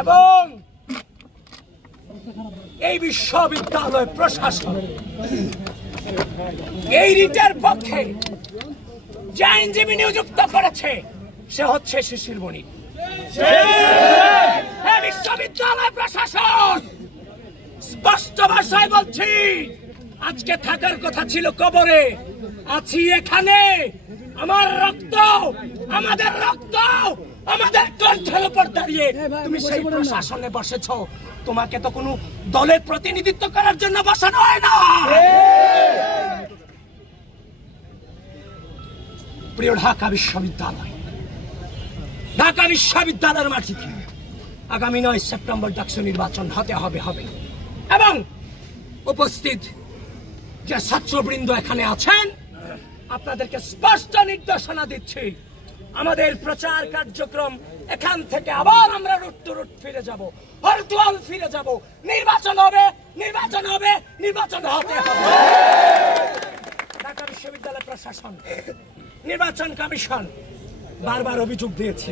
এবং এই বিশ্ববিদ্যালয় প্রশাসন এই রিটের পক্ষে যে আইনজীবী নিযুক্ত করেছে সে হচ্ছে শিশির বণিক। বিশ্ববিদ্যালয় প্রশাসন স্পষ্ট ভাষায় বলছি, আজকে থাকার কথা ছিল কবরে, আছি এখানে। আমার রক্ত, আমাদের রক্ত, আমাদের কণ্ঠের উপর দাঁড়িয়ে তুমি সেই প্রশাসনে বসেছ। তোমাকে তো কোনো দলের প্রতিনিধিত্ব করার জন্য বসানো হয় না। প্রিয় ঢাকা বিশ্ববিদ্যালয়, ঢাকা বিশ্ববিদ্যালয়ের মাটিতে আগামী 9 সেপ্টেম্বর ডাকসু নির্বাচন হতে হবে এবং উপস্থিত যে ছাত্রবৃন্দ এখানে আছেন আপনাদেরকে স্পষ্ট নির্দেশনা দিচ্ছি, আমাদের প্রচার কার্যক্রম এখান থেকে আবার আমরা রুট টু রুট ফিরে যাব, হল টু হল ফিরে যাব। নির্বাচন হবে, নির্বাচন হবে, নির্বাচন হতে হবে। ঢাকা বিশ্ববিদ্যালয় প্রশাসন, নির্বাচন কমিশন বারবার অভিযোগ দিয়েছি,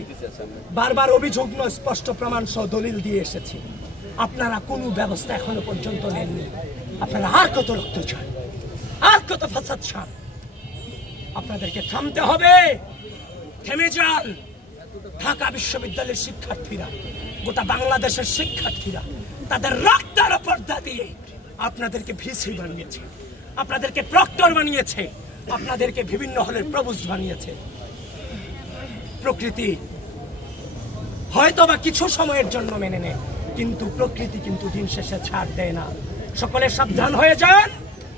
বারবার অভিযোগ নয় স্পষ্ট প্রমাণ সহ দলিল দিয়ে এসেছি। আপনারা কোনো ব্যবস্থা এখনো পর্যন্ত নেননি। আপনারা আর কত রক্ত চান, আর কত ফাসাদ চান? আপনাদেরকে থামতে হবে। থেমে যান। ঢাকা বিশ্ববিদ্যালয়ের শিক্ষার্থীরা, গোটা বাংলাদেশের শিক্ষার্থীরা তাদের রক্তের উপর দিয়ে আপনাদেরকে ভিসি বানিয়েছে, আপনাদেরকে প্রক্টর বানিয়েছে, আপনাদেরকে বিভিন্ন হলের প্রভোস্ট বানিয়েছে। প্রকৃতি হয়তো বা কিছু সময়ের জন্য মেনে নেয়, কিন্তু প্রকৃতি কিন্তু দিন শেষে ছাড় দেয় না। সকলে সাবধান হয়ে যান,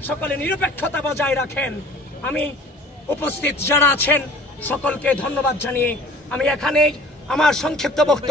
সকলে নিরপেক্ষতা বজায় রাখেন। আমি উপস্থিত যারা আছেন সকলকে ধন্যবাদ জানিয়ে আমি এখানে আমার সংক্ষিপ্ত বক্তব্য